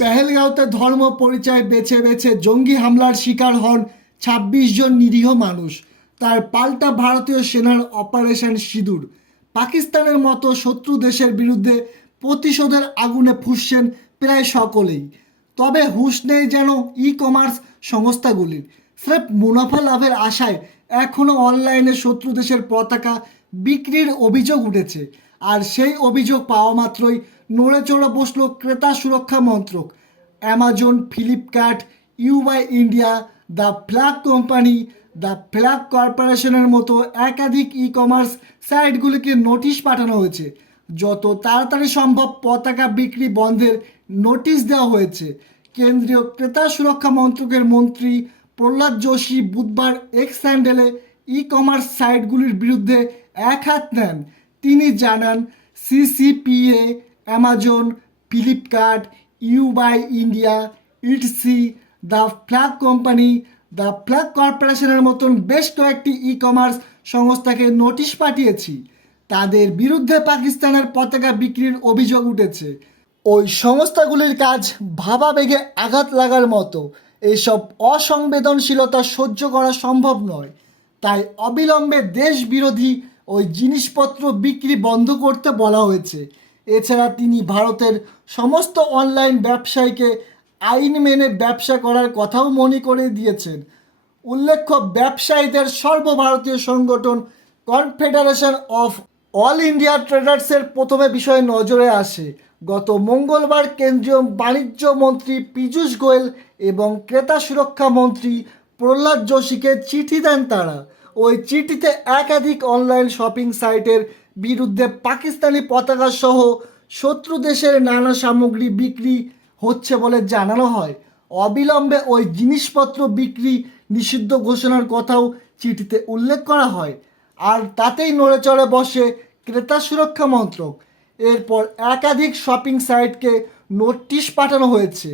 পেহেলগাঁওতে ধর্ম পরিচয় বেছে বেছে জঙ্গি হামলার শিকার হন ২৬ জন নিরীহ মানুষ। তার পাল্টা ভারতীয় সেনার অপারেশন সিঁদুর। পাকিস্তানের মতো শত্রু দেশের বিরুদ্ধে প্রতিশোধের আগুনে ফুঁসছেন প্রায় সকলেই। তবে হুঁশ নেই যেন ই কমার্স সংস্থাগুলির। স্রেফ মুনাফা লাভের আশায় এখনও অনলাইনে শত্রু দেশের পতাকা বিক্রির অভিযোগ উঠেছে। আর সেই অভিযোগ পাওয়া মাত্রই নড়ে চড়ে বসল ক্রেতা সুরক্ষা মন্ত্রক। Amazon, Flipkart, Ubuy India, the Flag Company, the Flag কর্পোরেশনের মতো একাধিক ই কমার্স সাইটগুলিকে নোটিশ পাঠানো হয়েছে। যত তাড়াতাড়ি সম্ভব পতাকা বিক্রি বন্ধের নোটিশ দেওয়া হয়েছে। কেন্দ্রীয় ক্রেতা সুরক্ষা মন্ত্রকের মন্ত্রী প্রহ্লাদ যোশী বুধবার এক্স হ্যান্ডেলে ই কমার্স সাইটগুলির বিরুদ্ধে এক হাত নেন। তিনি জানান, CCPA, Amazon, Flipkart, Ubuy India, Etsy, the Flag Company, the Flag কর্পোরেশনের মতন বেশ কয়েকটি ই কমার্স সংস্থাকে নোটিশ পাঠিয়েছি। তাদের বিরুদ্ধে পাকিস্তানের পতাকা বিক্রির অভিযোগ উঠেছে। ওই সংস্থাগুলির কাজ ভাবাবেগে আঘাত লাগার মতো। এসব অসংবেদনশীলতা সহ্য করা সম্ভব নয়। তাই অবিলম্বে দেশ বিরোধী ওই জিনিসপত্র বিক্রি বন্ধ করতে বলা হয়েছে। এছাড়া তিনি ভারতের সমস্ত অনলাইন ব্যবসায়ীকে আইন মেনে ব্যবসা করার কথাও মনে করে দিয়েছেন। উল্লেখ্য, ব্যবসায়ীদের সর্বভারতীয় সংগঠন কনফেডারেশন অফ অল ইন্ডিয়া ট্রেডার্সের প্রথমে বিষয়ে নজরে আসে। গত মঙ্গলবার কেন্দ্রীয় বাণিজ্য মন্ত্রী পীযূষ গোয়েল এবং ক্রেতা সুরক্ষা মন্ত্রী প্রহ্লাদ যোশীকে চিঠি দেন তারা। ওই চিঠিতে একাধিক অনলাইন শপিং সাইটের বিরুদ্ধে পাকিস্তানি পতাকা সহ শত্রু দেশের নানা সামগ্রী বিক্রি হচ্ছে বলে জানানো হয়। অবিলম্বে ওই জিনিসপত্র বিক্রি নিষিদ্ধ ঘোষণার কথাও চিঠিতে উল্লেখ করা হয়। আর তাতেই নড়ে চড়ে বসে ক্রেতা সুরক্ষা মন্ত্রক। এরপর একাধিক শপিং সাইটকে নোটিশ পাঠানো হয়েছে।